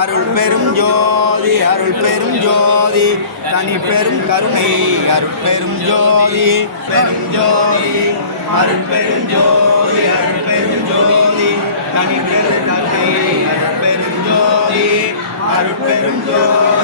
அருள் பெரும் ஜோதி அருள் பெரும் ஜோதி தனி பெரும் கருணை அருள் பெரும் ஜோதி பெரும் ஜோதி அருள் பெரும் ஜோதி அருள் பெரும் ஜோதி தனி பெரும் கருணை அருள் பெரும் ஜோதி அருள் பெரும் ஜோதி